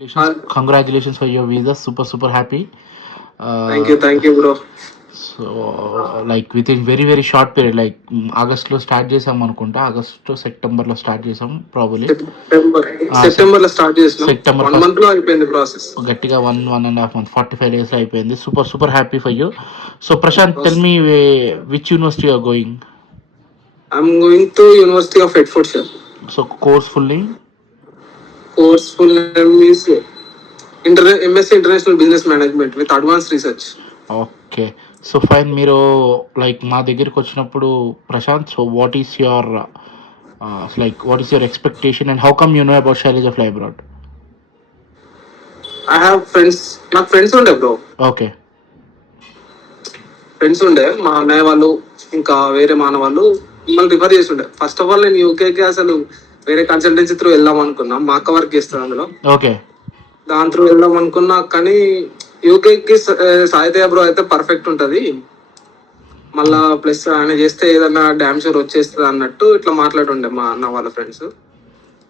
Congratulations for your visa. Super happy. Thank you, bro. So like within very short period, like ఆగస్ట్లో start చేసాం అనుకుంటా, August సెప్టెంబర్లో start చేసాం probably. September లో start చేసినాం. September 1 first month లో అయిపోయింది ప్రాసెస్. గట్టిగా 1.5 month 45 days అయిపోయింది. Super happy for you. So Prashant, tell me which university are going? I'm going to university of Hertfordshire. So course fully full means MSc international business management with advance research. Okay. So fine. మీరు like మా దగ్గరికి వచ్చినప్పుడు Prashant, so what is your expectation and how come you know about Shailaja fly abroad? I have friends. నాకు friends ఉండే bro. Okay. Friends ఉండే, మా అన్నయ్య వాళ్ళు ఇంకా వేరే మానవాళ్ళు మిమ్మల్ని రిఫర్ చేసి ఉండే. ఫస్ట్ ఆఫ్ ఆల్ నేను యూకేకి అసలు వేరే కన్సల్టెన్సీ త్రూ వెళ్దాం అనుకున్నా. మా అక్క వర్క్ చేస్తాను అందులో. ఓకే. దాని త్రూ వెళ్దాం అనుకున్నా, కానీ యూకేకి సాయితయ్య బ్రో అయితే పర్ఫెక్ట్ ఉంటది, మళ్ళా ప్లస్ ఆయన చేస్తే ఏదన్నా డ్యామ్ షూర్ వచ్చేస్తుంది అన్నట్టు ఇట్లా మాట్లాడుండే మా అన్న వాళ్ళ ఫ్రెండ్స్.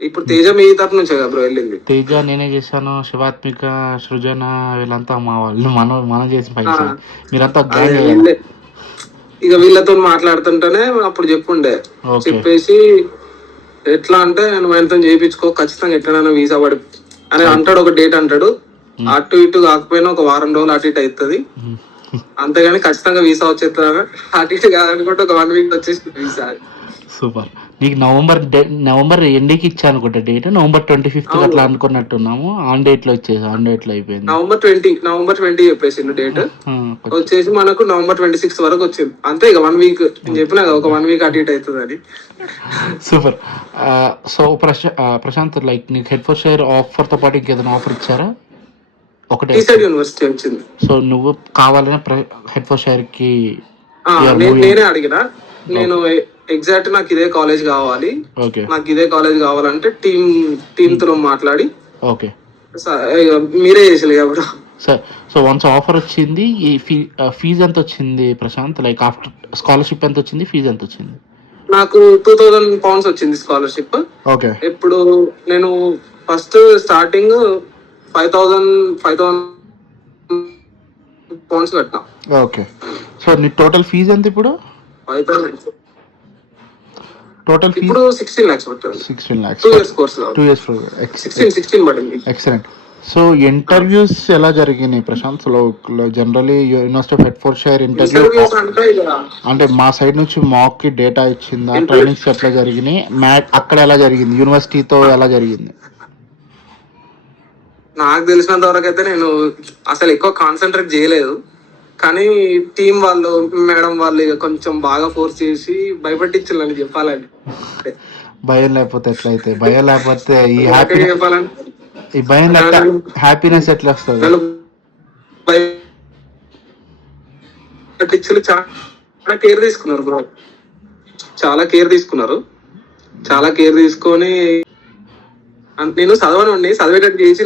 ఇప్పుడు తేజ మీ తరపు నుంచే కదా బ్రో వెళ్ళింది? తేజ నేనే చేశాను, శివాత్మిక, సృజన వీళ్ళంతా మా వాళ్ళు, మనం చేసిన పైసా మీరంతా ఇక వీళ్ళతో మాట్లాడుతుంటేనే అప్పుడు చెప్పుండే. చెప్పేసి ఎట్లా అంటే నువ్వు ఎంతో చేయించుకో, ఖచ్చితంగా ఎట్లైనా వీసా పడి అని అంటాడు. ఒక డేట్ అంటాడు, అటు ఇటు కాకపోయినా ఒక వారం రోజులు అటు ఇటు అవుతుంది, అంతేగాని ఖచ్చితంగా వీసా వచ్చేస్తుంది. అటు ఇటు కాదనుకుంటే ఒక 1 week వచ్చేసి వీసా. సూపర్. నీకు నవంబర్ ఎండ్కి ఇచ్చా అనుకుంటా డేట్, November 25th అట్లా అనుకున్నట్టున్నాము. ఆన్ డేట్ లో అయిపోయింది. నవంబర్ 20 చెప్పేసిండు డేట్. వచ్చేసి మనకు November 26 వరకు వచ్చింది. అంతే ఇక 1 week. నేను చెప్పినా ఒక 1 week అటు ఇటు అవుతుంది అని. సూపర్. సో ప్రశాంత్, లైక్ నీకు హెడ్ఫోర్డ్షైర్ ఆఫర్ తో పాటు ఇంకేదైనా ఆఫర్ ఇచ్చారా? ఒకటే యూనివర్సిటీ వచ్చింది. సో నువ్వు కావాలని హెడ్ఫోర్డ్షైర్ కి నేనే అడిగిన, నేను ఎగ్జాక్ట్ నాకు ఇదే కాలేజ్ కావాలి, నాకు ఇదే కాలేజ్ కావాలంటే టీమ్ తో మాట్లాడి మీరే చేసారు కాబట్టి. సో వన్స్ ఆఫర్ వచ్చింది, ఫీజు ఎంత వచ్చింది ప్రశాంత్? లైక్ ఆఫ్టర్ స్కాలర్షిప్ ఎంత వచ్చింది, ఫీజు ఎంత వచ్చింది? నాకు 2000 pounds వచ్చింది స్కాలర్షిప్. ఓకే. ఇప్పుడు నేను ఫస్ట్ స్టార్టింగ్ 5000 pounds కట్టినా. ఓకే. సో నీ టోటల్ ఫీజు ఎంత ఇప్పుడు? 5000. టోటల్ ఫీజు ఇప్పుడు 16 lakhs పడుతుంది. 16 lakhs 2 years కోర్స్. 2 years 16 పడింది. ఎక్సలెంట్. సో ఇంటర్వ్యూస్ ఎలా జరిగినాయి Prashant? Generally university of Hertfordshire interview అంటే మా సైడ్ నుంచి మాక్ కి డేటా ఇచ్చిందా, ట్రైనింగ్స్ ఎట్లా జరిగినాయి, అక్కడ ఎలా జరిగింది, యూనివర్సిటీతో ఎలా జరిగింది? నాకు తెలిసినంత వరకు అయితే నేను అసలు ఎక్కువ కాన్సన్ట్రేట్ చేయలేదు, కానీ టీం వాళ్ళు, మేడం వాళ్ళు ఇక కొంచెం బాగా ఫోర్స్ చేసి భయపెట్టించాలని చెప్పాలండి. భయం లేకపోతే ఎట్లయితే? భయం లేకపోతే చెప్పాలంటే ఈ భయం హ్యాపీనెస్ ఎట్లా వస్తుంది? చాలా కేర్ తీసుకున్నారు బ్రో, చాలా కేర్ తీసుకొని నేను చదివేటట్టు చేసి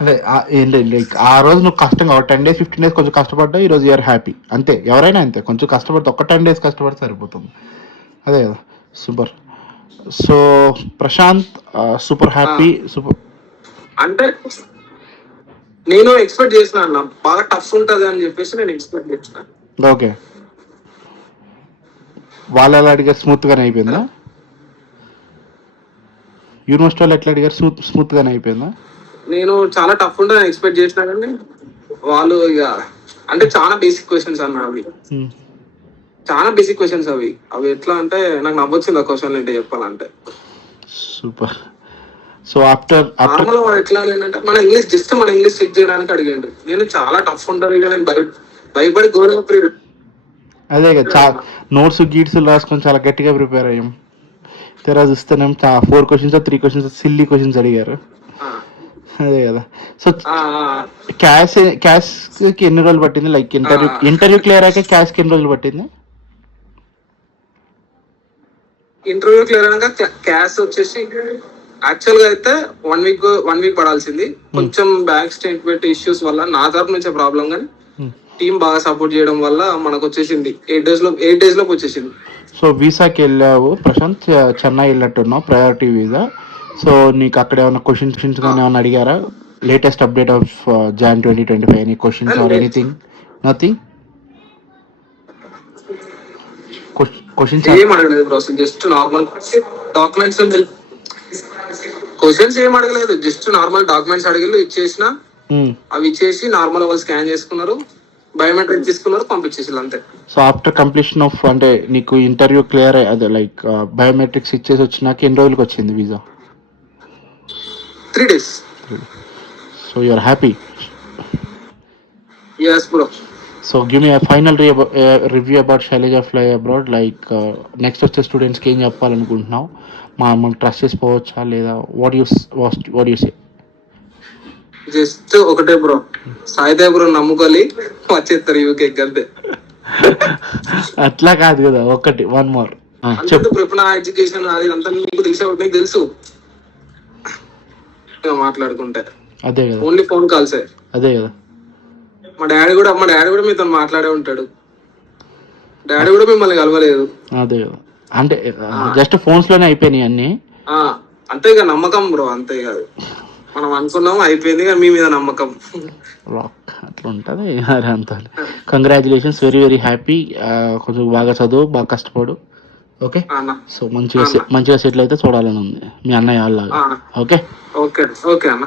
అంటే లైక్ ఆ రోజు నువ్వు కష్టంగా 10 days 15 days కొంచెం కష్టపడ్డా, ఈ రోజు యూఆర్ హ్యాపీ. అంతే, ఎవరైనా అంతే, కొంచెం కష్టపడితే ఒక 10 days కష్టపడితే సరిపోతుంది. అదే కదా. Super. So Prashant super happy. Super అంటే నేను ఎక్స్పెక్ట్ చేసిన అన్న బాగా టఫ్ ఉంటది అని చెప్పేసి నేను ఎక్స్పెక్ట్ చేసిన. ఓకే. వాళ్ళు ఎలా అడిగారు? స్మూత్ గానే అయిపోయిందా? యూనివర్సిటీ వాళ్ళు ఎట్లా అడిగారు? స్మూత్ గానే అయిపోయిందా? నేను చాలా టఫ్ ఉంటుందని ఎక్స్పెక్ట్ చేసినా, కానీ వాళ్ళు ఇక అంటే చాలా బేసిక్ క్వశ్చన్స్ అన్న, అవి చాలా బేసిక్ క్వశ్చన్స్. అవి ఎట్లా అంటే నాకు నవ్వొచ్చింది ఆ క్వశ్చన్ ఏంటో చెప్పాలంటే. సూపర్. సో ఆఫ్టర్ ఎట్లా ఏంటంటే మన ఇంగ్లీష్ చెక్ చేయడానికి అడిగాడు. నేను చాలా టఫ్ ఉంటుంది ఇక నేను భయపడి ఘోరంగా ప్రిపేర్. అదే కదా, నోట్స్ గీట్స్ రాసుకొని చాలా గట్టిగా ప్రిపేర్ అయ్యాం. తెరా చూస్తేనేం 4 questions 3 questions సిల్లీ క్వశ్చన్స్ అడిగారు. అదే కదా. సో క్యాష్ కి ఎన్ని రోజులు పట్టింది? లైక్ ఇంటర్వ్యూ క్లియర్ అయ్యాక క్యాష్ కి ఎన్ని రోజులు పట్టింది? ఇంటర్వ్యూ క్లియర్ అయినాక క్యాష్ వచ్చేసి యాక్చువల్ గా అయితే 1 week పడాల్సింది. కొంచెం బ్యాంక్ స్టేట్మెంట్ ఇష్యూస్ వల్ల నా తరపు నుంచే ప్రాబ్లం, కానీ టీం బాగా సపోర్ట్ చేయడం వల్ల మనకు వచ్చేసింది 8 days లోపు వచ్చేసింది. సో వీసాకి వెళ్ళావు ప్రశాంత్, చెన్నై వెళ్ళట్టున్నావు, ప్రయారిటీ వీసా. సో నీకు అక్కడ ఏమైనా క్వశ్చన్స్ కానీ ఏమైనా అడిగారా? Latest update of Jan 2025 any questions or anything? Nothing. Questions ఏం అడగలేదు bro, just normal documents. Questions ఏం అడగలేదు, జస్ట్ నార్మల్ డాక్యుమెంట్స్ అడిగిళ్ళు ఇచ్చేసిన, అవి ఇచ్చేసి నార్మల్ వాళ్ళు స్కాన్ చేసుకున్నారు, బయోమెట్రిక్ తీసుకున్నారు, పంపించేసి అంతే. సో ఆఫ్టర్ కంప్లీషన్ ఆఫ్ అంటే నీకు ఇంటర్వ్యూ క్లియర్ అదే లైక్ బయోమెట్రిక్స్ ఇచ్చేసి వచ్చినాక ఎన్ని రోజులకి వచ్చింది visa? 3 days. So you're happy? yes bro. So give me final review about Shailaja fly abroad. Like next వచ్చే స్టూడెంట్స్కి ఏం చెప్పాలనుకుంటున్నావు? మనం ట్రస్ట్ చేసుకోవచ్చా లేదా? What you say? జస్ట్ ఒకటే బ్రో, సాయితే బ్రో నమ్ముకోవాలి, వచ్చేస్తారు యూకే అంతే. అట్లా కాదు కదా, ఒకటి వన్ మోర్ చెప్పు. ఇప్పుడు ఎడ్యుకేషన్ అది అంతా నీకు నీకు తెలుసు మాట్లాడుకుంటే. అదే కదా, ఓన్లీ ఫోన్ కాల్సే. అదే కదా. మా డాడీ కూడా మీతో మాట్లాడే ఉంటాడు, డాడీ కూడా మిమ్మల్ని కలవలేదు. అదే కదా, అంటే జస్ట్ ఫోన్స్ లోనే అయిపోయినాయి అన్ని. అంతే ఇక నమ్మకం బ్రో, అంతే కాదు మనం అనుకున్నాం అయిపోయింది, కానీ మీ మీద నమ్మకం. అట్లా ఉంటుంది అంత. Congratulations, very very happy. కొంచెం బాగా చదువు, బాగా కష్టపడు. ఓకే, సో మంచిగా సెటిల్ అయితే చూడాలని ఉంది మీ అన్నయ్య వాళ్ళలాగా. ఓకే ఓకే ఓకే అన్న.